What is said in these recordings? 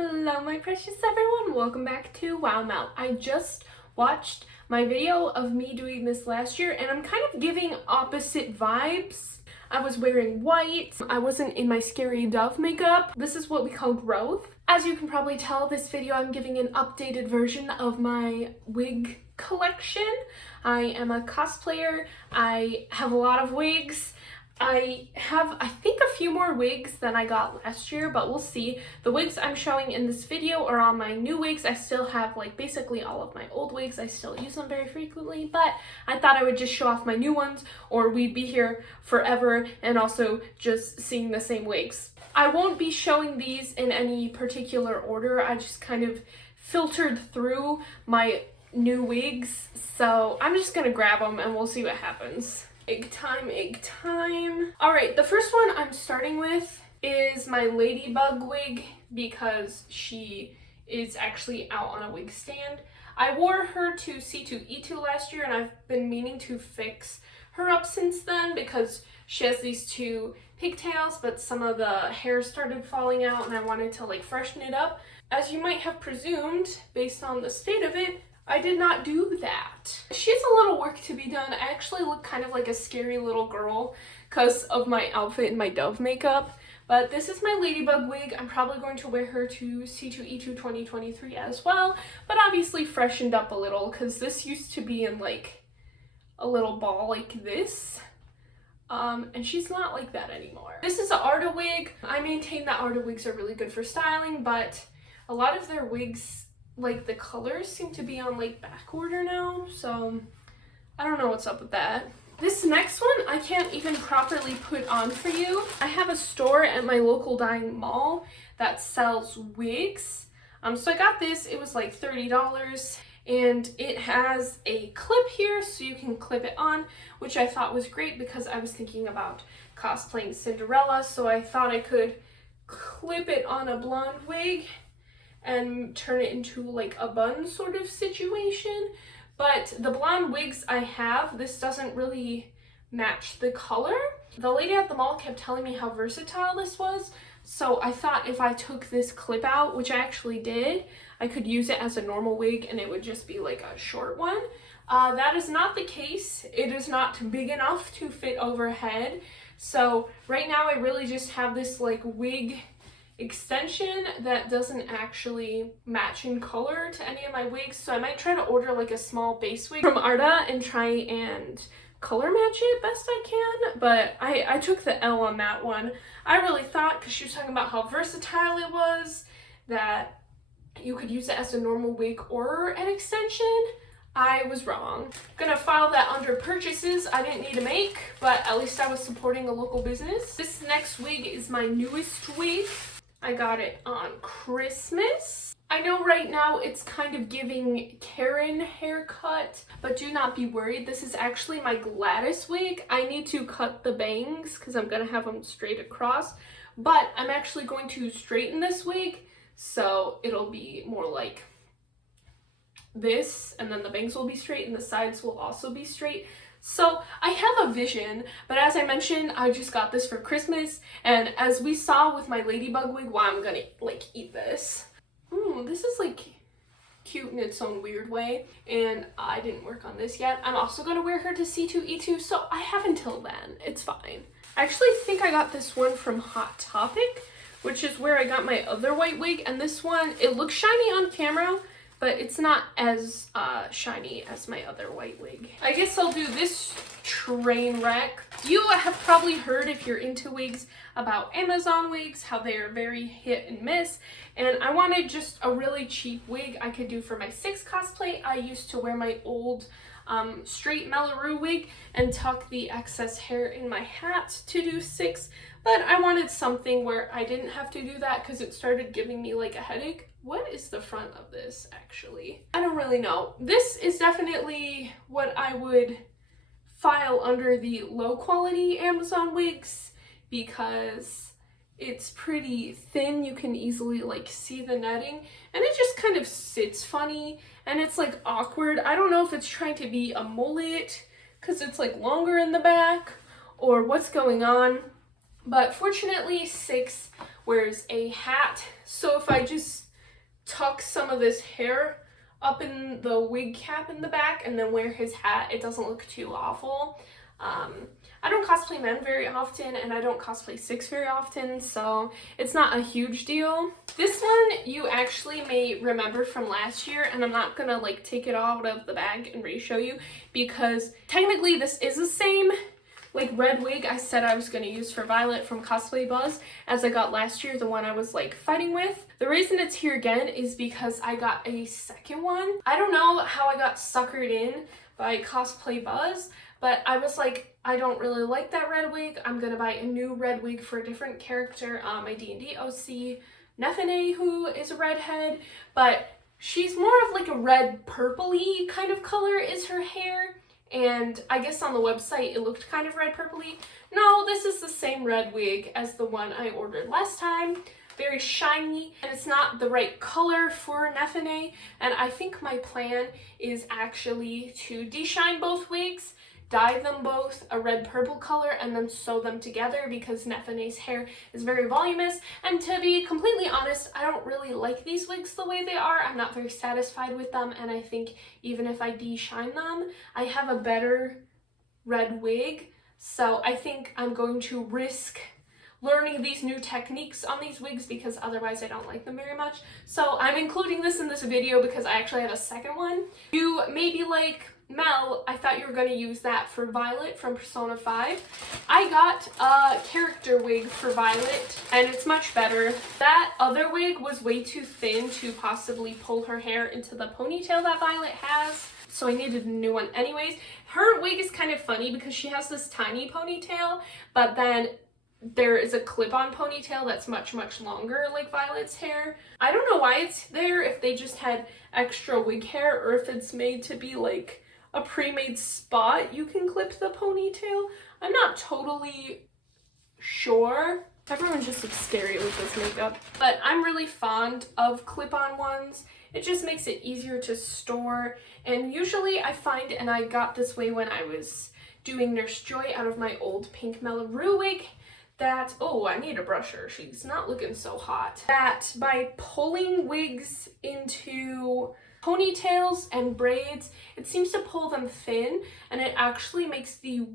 Hello my precious everyone, welcome back to Wow Mouth. I just watched my video of me doing this last year and I'm kind of giving opposite vibes. I was wearing white, I wasn't in my scary dove makeup. This is what we call growth. As you can probably tell, this video I'm giving an updated version of my wig collection. I am a cosplayer, I have a lot of wigs. I have, I think, a few more wigs than I got last year, but we'll see. The wigs I'm showing in this video are all my new wigs. I still have like basically all of my old wigs. I still use them very frequently, but I thought I would just show off my new ones or we'd be here forever and also just seeing the same wigs. I won't be showing these in any particular order. I just kind of filtered through my new wigs, so I'm just gonna grab them and we'll see what happens. Egg time, egg time. All right, the first one I'm starting with is my ladybug wig because she is actually out on a wig stand. I wore her to C2E2 last year and I've been meaning to fix her up since then because she has these two pigtails, but some of the hair started falling out and I wanted to like freshen it up. As you might have presumed, based on the state of it, I did not do that. She has a little work to be done. I actually look kind of like a scary little girl because of my outfit and my dove makeup. But this is my ladybug wig. I'm probably going to wear her to C2E2 2023 as well. But obviously freshened up a little because this used to be in like a little ball like this. And she's not like that anymore. This is an Arda wig. I maintain that Arda wigs are really good for styling, but a lot of their wigs, like the colors seem to be on like back order now, so I don't know what's up with that. This next one I can't even properly put on for you. I have a store at my local dining mall that sells wigs. So I got this, it was like $30 and it has a clip here so you can clip it on, which I thought was great because I was thinking about cosplaying Cinderella, so I thought I could clip it on a blonde wig and turn it into like a bun sort of situation. But the blonde wigs I have, this doesn't really match the color. The lady at the mall kept telling me how versatile this was, so I thought if I took this clip out, which I actually did, I could use it as a normal wig and it would just be like a short one. That is not the case. It is not big enough to fit overhead. So right now I really just have this like wig extension that doesn't actually match in color to any of my wigs, so I might try to order like a small base wig from Arda and try and color match it best I can, but I took the L on that one. I really thought, because she was talking about how versatile it was, that you could use it as a normal wig or an extension. I was wrong. Gonna file that under purchases I didn't need to make, but at least I was supporting a local business. This next wig is my newest wig. I got it on Christmas. I know right now it's kind of giving Karen haircut, but do not be worried. This is actually my Gladys wig. I need to cut the bangs because I'm gonna have them straight across, but I'm actually going to straighten this wig so it'll be more like this, and then the bangs will be straight and the sides will also be straight. So I have a vision, but as I mentioned, I just got this for Christmas, and as we saw with my ladybug wig, well, I'm gonna like eat this. This is like cute in its own weird way, and I didn't work on this yet. I'm also gonna wear her to C2E2, so I have until then. It's fine. I actually think I got this one from Hot Topic, which is where I got my other white wig, and this one, it looks shiny on camera, but it's not as shiny as my other white wig. I guess I'll do this train wreck. You have probably heard, if you're into wigs, about Amazon wigs, how they are very hit and miss, and I wanted just a really cheap wig I could do for my 6 cosplay. I used to wear my old straight Mellaroo wig and tuck the excess hair in my hat to do 6, but I wanted something where I didn't have to do that because it started giving me like a headache. What is the front of this actually? I don't really know. This is definitely what I would file under the low quality Amazon wigs because it's pretty thin. You can easily like see the netting and it just kind of sits funny and it's like awkward. I don't know if it's trying to be a mullet because it's like longer in the back or what's going on, but fortunately 6 wears a hat, so if I just tuck some of this hair up in the wig cap in the back and then wear his hat. It doesn't look too awful. I don't cosplay men very often, and I don't cosplay Six very often, so it's not a huge deal. This one you actually may remember from last year, and I'm not gonna like take it out of the bag and re-show you because technically this is the same like red wig I said I was gonna use for Violet from Cosplay Buzz as I got last year, the one I was like fighting with. The reason it's here again is because I got a second one. I don't know how I got suckered in by Cosplay Buzz, but I was like, I don't really like that red wig. I'm gonna buy a new red wig for a different character, my D&D OC, Nefene, who is a redhead, but she's more of like a red purpley kind of color is her hair, and I guess on the website it looked kind of red purpley. No, this is the same red wig as the one I ordered last time. Very shiny, and it's not the right color for Nefene, and I think my plan is actually to deshine both wigs, dye them both a red purple color, and then sew them together because Nefene's hair is very voluminous. And to be completely honest, I don't really like these wigs the way they are. I'm not very satisfied with them, and I think even if I deshine them, I have a better red wig. So I think I'm going to risk learning these new techniques on these wigs because otherwise I don't like them very much. So I'm including this in this video because I actually have a second one. You may be like, Mel, I thought you were going to use that for Violet from Persona 5. I got a character wig for Violet, and it's much better. That other wig was way too thin to possibly pull her hair into the ponytail that Violet has, so I needed a new one anyways. Her wig is kind of funny because she has this tiny ponytail, but then there is a clip-on ponytail that's much longer like Violet's hair. I don't know why it's there, if they just had extra wig hair or if it's made to be like a pre-made spot you can clip the ponytail. I'm not totally sure. Everyone just looks scary with this makeup. But I'm really fond of clip-on ones. It just makes it easier to store, and usually I find, and I got this way when I was doing Nurse Joy out of my old pink Mellaroo wig, that, oh, I need a brusher, she's not looking so hot, that by pulling wigs into ponytails and braids, it seems to pull them thin, and it actually makes the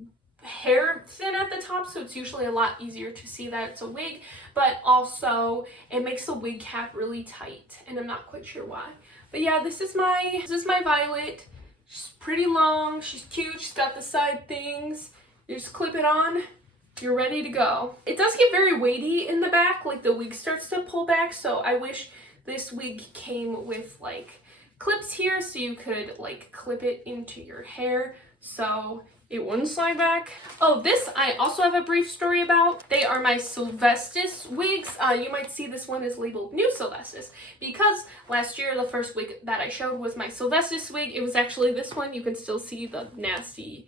hair thin at the top, so it's usually a lot easier to see that it's a wig, but also it makes the wig cap really tight, and I'm not quite sure why. But yeah, this is my Violet. She's pretty long, she's cute, she's got the side things. You just clip it on, you're ready to go. It does get very weighty in the back, like the wig starts to pull back, so I wish this wig came with like clips here so you could like clip it into your hair so it wouldn't slide back. Oh, this I also have a brief story about. They are my Sylvestis wigs. You might see this one is labeled New Sylvestis because last year the first wig that I showed was my Sylvestis wig. It was actually this one. You can still see the nasty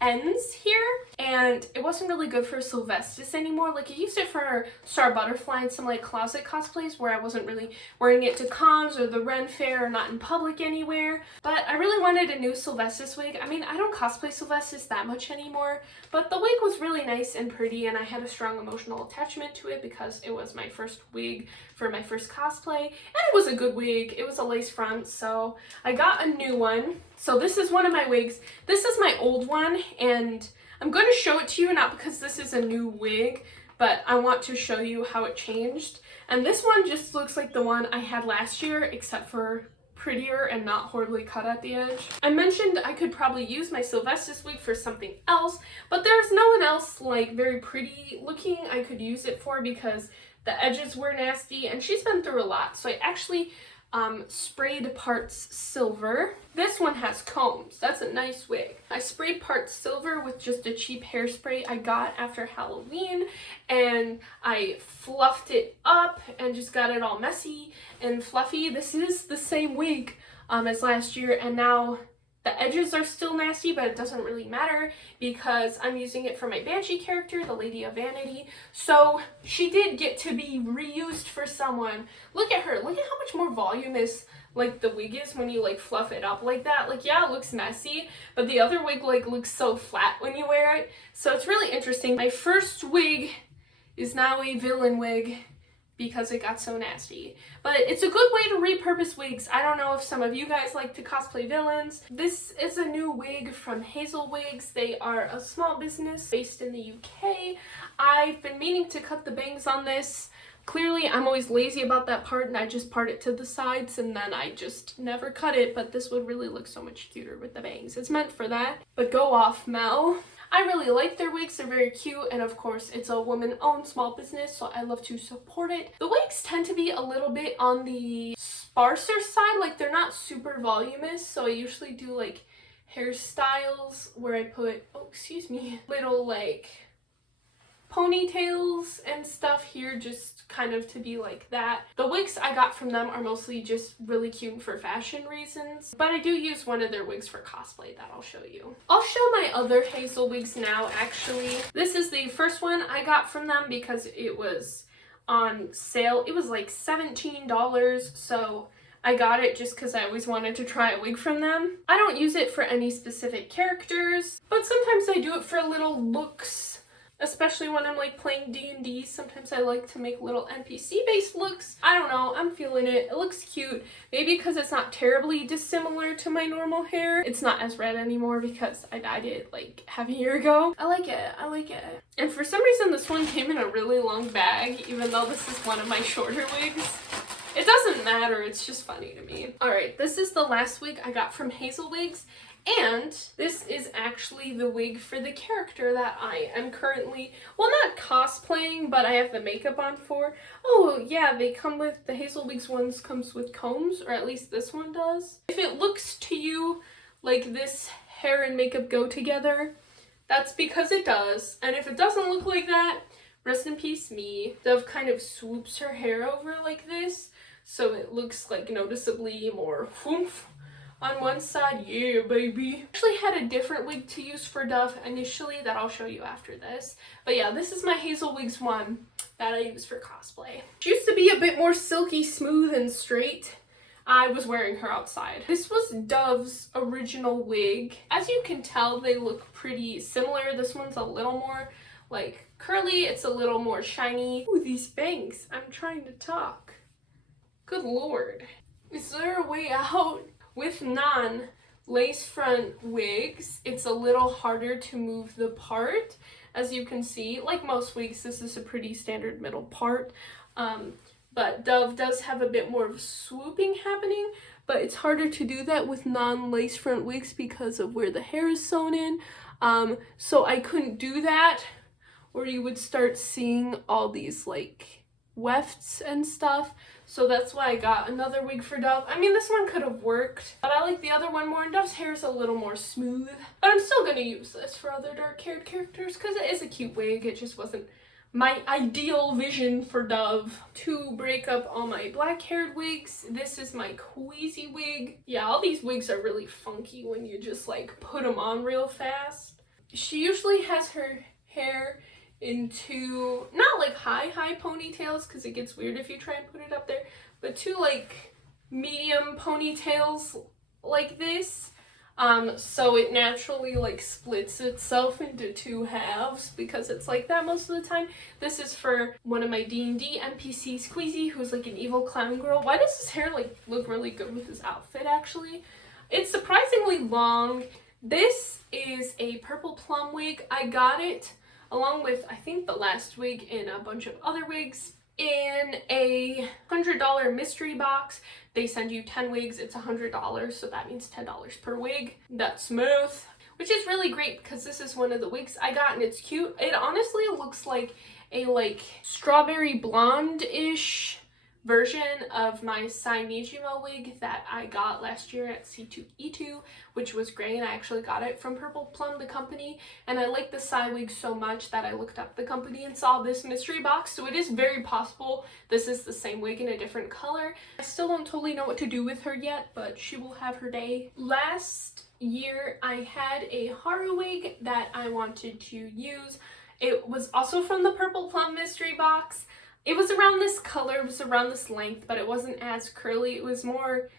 ends here, and it wasn't really good for Sylvestis anymore. Like, I used it for Star Butterfly and some like closet cosplays where I wasn't really wearing it to cons or the Ren Fair or not in public anywhere, but I really wanted a new Sylvestis wig. I mean, I don't cosplay Sylvestis that much anymore, but the wig was really nice and pretty, and I had a strong emotional attachment to it because it was my first wig for my first cosplay, and it was a good wig. It was a lace front, so I got a new one. So this is one of my wigs. This is my old one, and I'm going to show it to you, not because this is a new wig, but I want to show you how it changed. And this one just looks like the one I had last year, except for prettier and not horribly cut at the edge. I mentioned I could probably use my Sylvestis wig for something else, but there's no one else like very pretty looking I could use it for because the edges were nasty, and she's been through a lot. So I actually sprayed parts silver. This one has combs. That's a nice wig. I sprayed parts silver with just a cheap hairspray I got after Halloween, and I fluffed it up and just got it all messy and fluffy. This is the same wig as last year, and now the edges are still nasty, but it doesn't really matter because I'm using it for my Banshee character, the Lady of Vanity. So she did get to be reused for someone. Look at her. Look at how much more voluminous like the wig is when you like fluff it up like that. Like, yeah, it looks messy, but the other wig like looks so flat when you wear it. So it's really interesting. My first wig is now a villain wig because it got so nasty. But it's a good way to repurpose wigs. I don't know if some of you guys like to cosplay villains. This is a new wig from Hazel Wigs. They are a small business based in the UK. I've been meaning to cut the bangs on this. Clearly, I'm always lazy about that part and I just part it to the sides and then I just never cut it, but this would really look so much cuter with the bangs. It's meant for that. But go off, Mel. I really like their wigs, they're very cute, and of course it's a woman-owned small business, so I love to support it. The wigs tend to be a little bit on the sparser side, like they're not super voluminous, so I usually do like hairstyles where I put, oh excuse me, little like ponytails and stuff here just kind of to be like that. The wigs I got from them are mostly just really cute for fashion reasons, but I do use one of their wigs for cosplay that I'll show you. I'll show my other Hazel wigs now actually. This is the first one I got from them because it was on sale. It was like $17, so I got it just because I always wanted to try a wig from them. I don't use it for any specific characters, but sometimes I do it for little looks. Especially when I'm like playing D&D, sometimes I like to make little NPC based looks. I don't know, I'm feeling it. It looks cute. Maybe because it's not terribly dissimilar to my normal hair. It's not as red anymore because I dyed it like half a year ago. I like it, I like it. And for some reason this one came in a really long bag, even though this is one of my shorter wigs. It doesn't matter, it's just funny to me. Alright, this is the last wig I got from Hazel Wigs. And this is actually the wig for the character that I am currently, well, not cosplaying, but I have the makeup on for. Oh yeah, they come with, the Hazel Wigs ones comes with combs, or at least this one does. If it looks to you like this hair and makeup go together, that's because it does. And if it doesn't look like that, rest in peace me. Dove kind of swoops her hair over like this, so it looks like noticeably more whoomph on one side. Yeah, baby. I actually had a different wig to use for Dove initially that I'll show you after this. But yeah, this is my Hazel Wigs one that I use for cosplay. She used to be a bit more silky smooth and straight. I was wearing her outside. This was Dove's original wig. As you can tell, they look pretty similar. This one's a little more like curly. It's a little more shiny. Ooh, these bangs. I'm trying to talk. Good lord. Is there a way out? With non-lace front wigs, it's a little harder to move the part. As you can see, like most wigs, this is a pretty standard middle part. But Dove does have a bit more of swooping happening, but it's harder to do that with non-lace front wigs because of where the hair is sewn in. So I couldn't do that, or you would start seeing all these like wefts and stuff. So that's why I got another wig for Dove. I mean, this one could have worked, but I like the other one more, and Dove's hair is a little more smooth. But I'm still gonna use this for other dark-haired characters because it is a cute wig. It just wasn't my ideal vision for Dove. To break up all my black-haired wigs, this is my Queasy wig. Yeah, all these wigs are really funky when you just like put them on real fast. She usually has her hair into not like high ponytails because it gets weird if you try and put it up there, but two like medium ponytails like this, so it naturally like splits itself into two halves because it's like that most of the time. This is for one of my D&D NPCs, Queasy, who's like an evil clown girl. Why does his hair like look really good with his outfit actually? It's surprisingly long. This is a purple plum wig. I got it along with, I think, the last wig and a bunch of other wigs in a $100 mystery box. They send you 10 wigs, it's $100, so that means $10 per wig. That's smooth, which is really great because this is one of the wigs I got and it's cute. It honestly looks like a like strawberry blonde-ish version of my Sainijima wig that I got last year at C2E2, which was great. I actually got it from Purple Plum, the company, and I like the Sai wig so much that I looked up the company and saw this mystery box, so it is very possible this is the same wig in a different color. I still don't totally know what to do with her yet, but she will have her day. Last year I had a Haru wig that I wanted to use. It was also from the Purple Plum mystery box. It was around this color, it was around this length, but it wasn't as curly. It was more,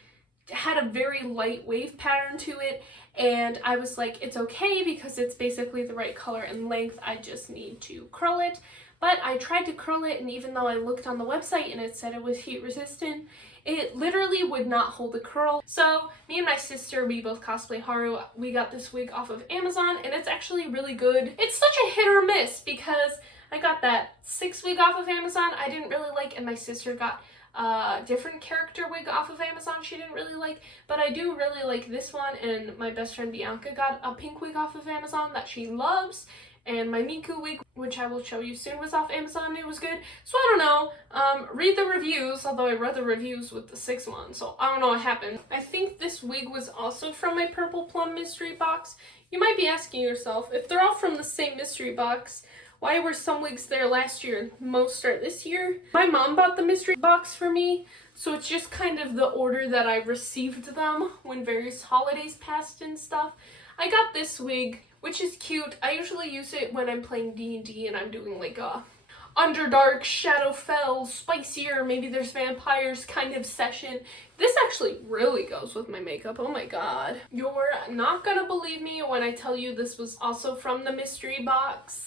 it had a very light wave pattern to it, and I was like, it's okay because it's basically the right color and length. I just need to curl it. but I tried to curl it, and even though I looked on the website and it said it was heat resistant, it literally would not hold a curl. So me and my sister, we both cosplay Haru, we got this wig off of Amazon, and it's actually really good. It's such a hit or miss because I got that 6 wig off of Amazon I didn't really like, and my sister got a different character wig off of Amazon she didn't really like, but I do really like this one. And my best friend Bianca got a pink wig off of Amazon that she loves, and my Miku wig, which I will show you soon, was off Amazon. It was good. So I don't know, read the reviews, although I read the reviews with the 6 one, so I don't know what happened. I think this wig was also from my Purple Plum mystery box. You might be asking yourself, if they're all from the same mystery box, why were some wigs there last year and most are this year? My mom bought the mystery box for me, so it's just kind of the order that I received them when various holidays passed and stuff. I got this wig, which is cute. I usually use it when I'm playing D&D and I'm doing like a Underdark, Shadowfell, spicier, maybe there's vampires kind of session. This actually really goes with my makeup. Oh my god. You're not gonna believe me when I tell you this was also from the mystery box.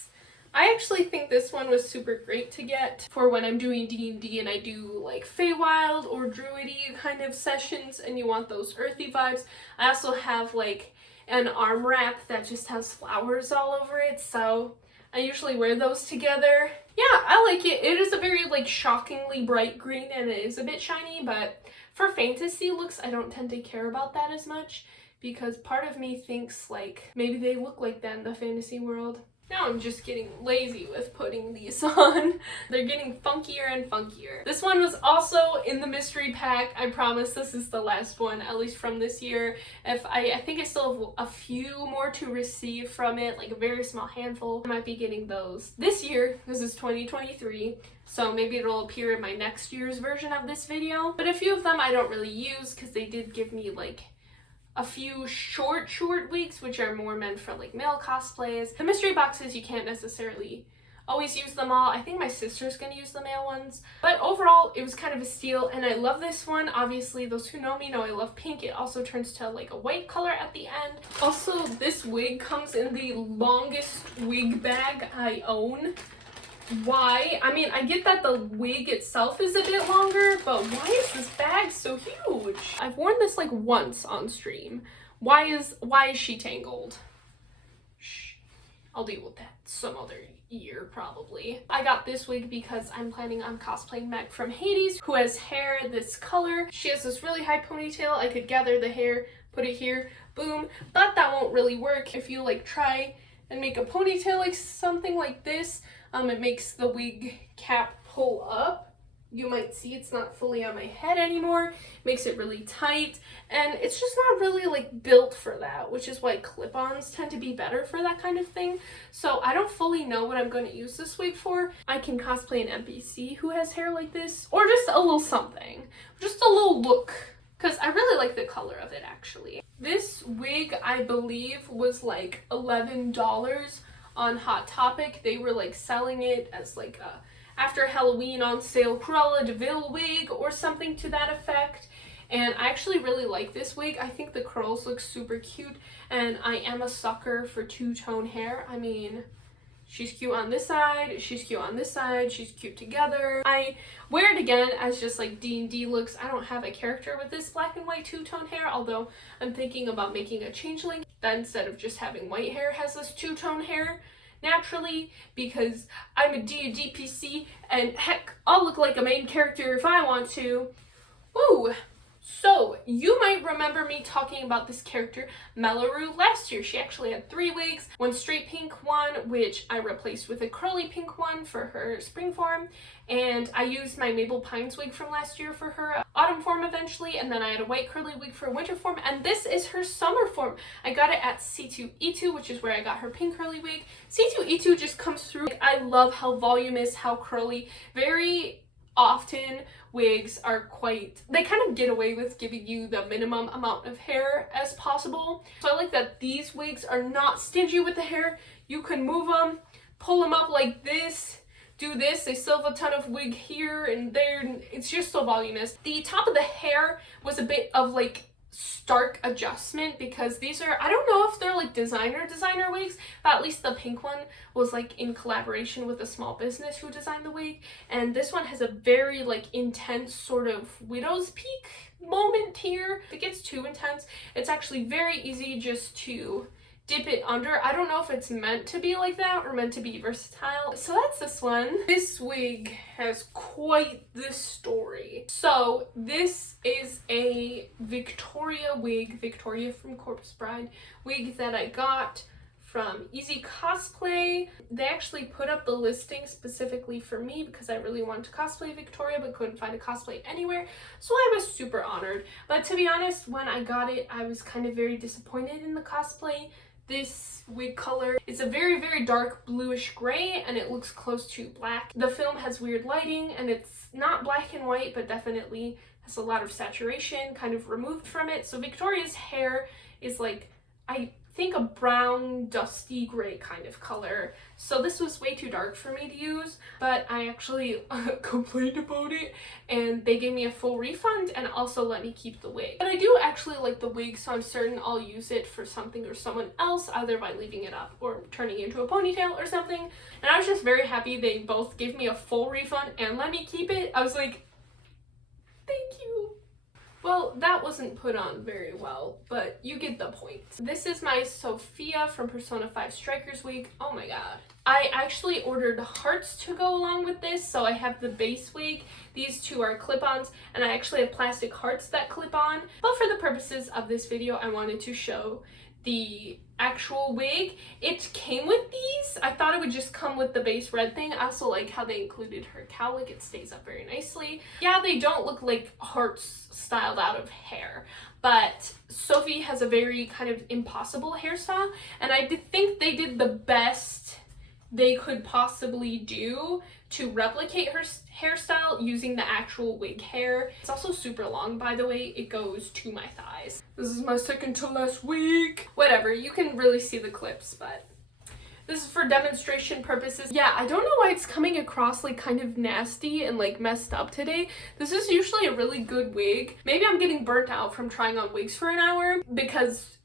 I actually think this one was super great to get for when I'm doing D&D and I do like Feywild or Druidy kind of sessions and you want those earthy vibes. I also have like an arm wrap that just has flowers all over it, so I usually wear those together. Yeah, I like it. It is a very like shockingly bright green and it is a bit shiny, but for fantasy looks, I don't tend to care about that as much because part of me thinks like maybe they look like that in the fantasy world. Now I'm just getting lazy with putting these on. They're getting funkier and funkier. This one was also in the mystery pack. I promise this is the last one, at least from this year. I think I still have a few more to receive from it, like a very small handful. I might be getting those this year. This is 2023. So maybe it'll appear in my next year's version of this video. But a few of them I don't really use because they did give me like a few short wigs, which are more meant for like male cosplays. The mystery boxes, you can't necessarily always use them all. I think my sister's gonna use the male ones. But overall, it was kind of a steal, and I love this one. Obviously, those who know me know I love pink. It also turns to like a white color at the end. Also, this wig comes in the longest wig bag I own. Why? I mean, I get that the wig itself is a bit longer, but why is this bag so huge? I've worn this like once on stream. Why is she tangled? Shh. I'll deal with that some other year probably. I got this wig because I'm planning on cosplaying Meg from Hades, who has hair this color. She has this really high ponytail. I could gather the hair, put it here, boom, but that won't really work. If you like try and make a ponytail like something like this, it makes the wig cap pull up. You might see it's not fully on my head anymore. Makes it really tight, and it's just not really like built for that, which is why clip-ons tend to be better for that kind of thing. So I don't fully know what I'm going to use this wig for. I can cosplay an NPC who has hair like this, or just a little something, just a little look, because I really like the color of it actually. This wig, I believe, was like $11 on Hot Topic. They were like selling it as like a after Halloween on sale Cruella de Vil wig or something to that effect, and I actually really like this wig. I think the curls look super cute, and I am a sucker for two-tone hair. I mean, she's cute on this side, she's cute on this side, she's cute together. I wear it again as just like D&D looks. I don't have a character with this black and white two-tone hair, although I'm thinking about making a changeling that instead of just having white hair has this two-tone hair naturally, because I'm a D&D PC, and heck, I'll look like a main character if I want to. Ooh, so you might remember me talking about this character, Mellaroo, last year. She actually had 3 wigs, one straight pink one, which I replaced with a curly pink one for her spring form, and I used my Mabel Pines wig from last year for her autumn form eventually, and then I had a white curly wig for winter form, and this is her summer form. I got it at C2E2, which is where I got her pink curly wig. C2E2 just comes through. I love how voluminous, how curly. Very often wigs are quite, they kind of get away with giving you the minimum amount of hair as possible. So I like that these wigs are not stingy with the hair. You can move them, pull them up like this, do this, they still have a ton of wig here and there, and it's just so voluminous. The top of the hair was a bit of like stark adjustment because these are, I don't know if they're like designer wigs, but at least the pink one was like in collaboration with a small business who designed the wig, and this one has a very like intense sort of widow's peak moment here. If it gets too intense, it's actually very easy just to dip it under. I don't know if it's meant to be like that or meant to be versatile. So that's this one. This wig has quite the story. So this is a Victoria wig, Victoria from Corpse Bride wig that I got from Easy Cosplay. They actually put up the listing specifically for me because I really wanted to cosplay Victoria but couldn't find a cosplay anywhere, so I was super honored. But to be honest, when I got it, I was kind of very disappointed in the cosplay. This wig color is a very, very dark bluish gray and it looks close to black. The film has weird lighting and it's not black and white, but definitely has a lot of saturation kind of removed from it. So Victoria's hair is like, I think, a brown dusty gray kind of color, so this was way too dark for me to use, but I actually complained about it and they gave me a full refund and also let me keep the wig. But I do actually like the wig, so I'm certain I'll use it for something or someone else, either by leaving it up or turning it into a ponytail or something. And I was just very happy they both gave me a full refund and let me keep it. I was like, thank you. Well, that wasn't put on very well, but you get the point. This is my Sophia from Persona 5 Strikers wig. Oh my god. I actually ordered hearts to go along with this, so I have the base wig. These two are clip-ons, and I actually have plastic hearts that clip on. But for the purposes of this video, I wanted to show the actual wig. It came with these. I thought it would just come with the base red thing. I also like how they included her cowlick. It stays up very nicely. Yeah, they don't look like hearts styled out of hair, but Sophie has a very kind of impossible hairstyle, and I did think they did the best they could possibly do to replicate her hairstyle using the actual wig hair. It's also super long, by the way. It goes to my thighs. This is my second to last wig. Whatever, you can really see the clips, but this is for demonstration purposes. Yeah, I don't know why it's coming across like kind of nasty and like messed up today. This is usually a really good wig. Maybe I'm getting burnt out from trying on wigs for an hour because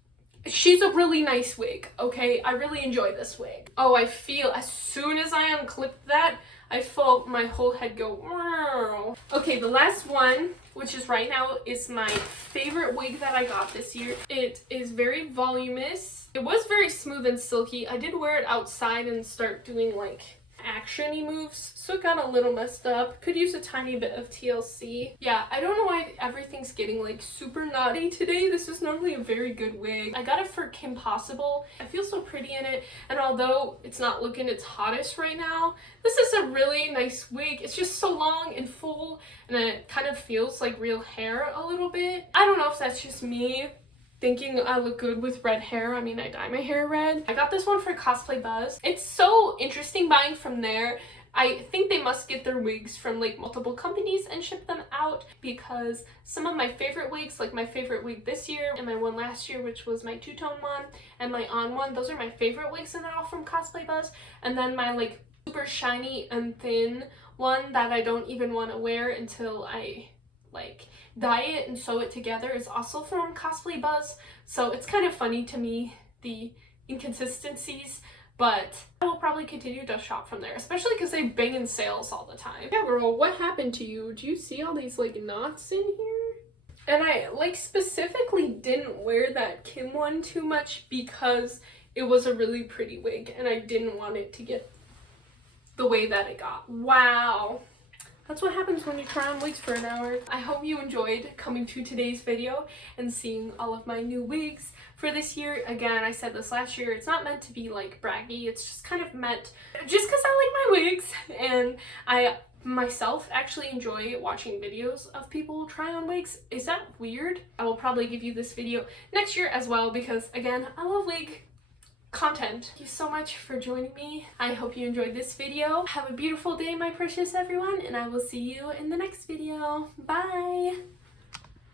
she's a really nice wig, okay? I really enjoy this wig. Oh, I feel as soon as I unclipped that, I felt my whole head go, wow. Okay, the last one, which is right now, is my favorite wig that I got this year. It is very voluminous. It was very smooth and silky. I did wear it outside and start doing like action-y moves, so it got a little messed up. Could use a tiny bit of TLC. Yeah, I don't know why everything's getting like super naughty today. This is normally a very good wig. I got it for Kim Possible. I feel so pretty in it, and although it's not looking its hottest right now, this is a really nice wig. It's just so long and full, and it kind of feels like real hair a little bit. I don't know if that's just me thinking I look good with red hair. I mean, I dye my hair red. I got this one for Cosplay Buzz. It's so interesting buying from there. I think they must get their wigs from like multiple companies and ship them out, because some of my favorite wigs, like my favorite wig this year and my one last year, which was my two-tone one, and my on one, those are my favorite wigs, and they're all from Cosplay Buzz. And then my like super shiny and thin one that I don't even want to wear until I like dye it and sew it together is also from Cosplay Buzz. So it's kind of funny to me, the inconsistencies, but I will probably continue to shop from there, especially because they bang in sales all the time. Yeah, girl, what happened to you? Do you see all these like knots in here? And I like specifically didn't wear that Kim one too much because it was a really pretty wig and I didn't want it to get the way that it got. Wow. That's what happens when you try on wigs for an hour. I hope you enjoyed coming to today's video and seeing all of my new wigs for this year. Again, I said this last year, it's not meant to be like braggy, it's just kind of meant just because I like my wigs, and I myself actually enjoy watching videos of people try on wigs. Is that weird? I will probably give you this video next year as well because again, I love wig content. Thank you so much for joining me. I hope you enjoyed this video. Have a beautiful day, my precious everyone, and I will see you in the next video. Bye!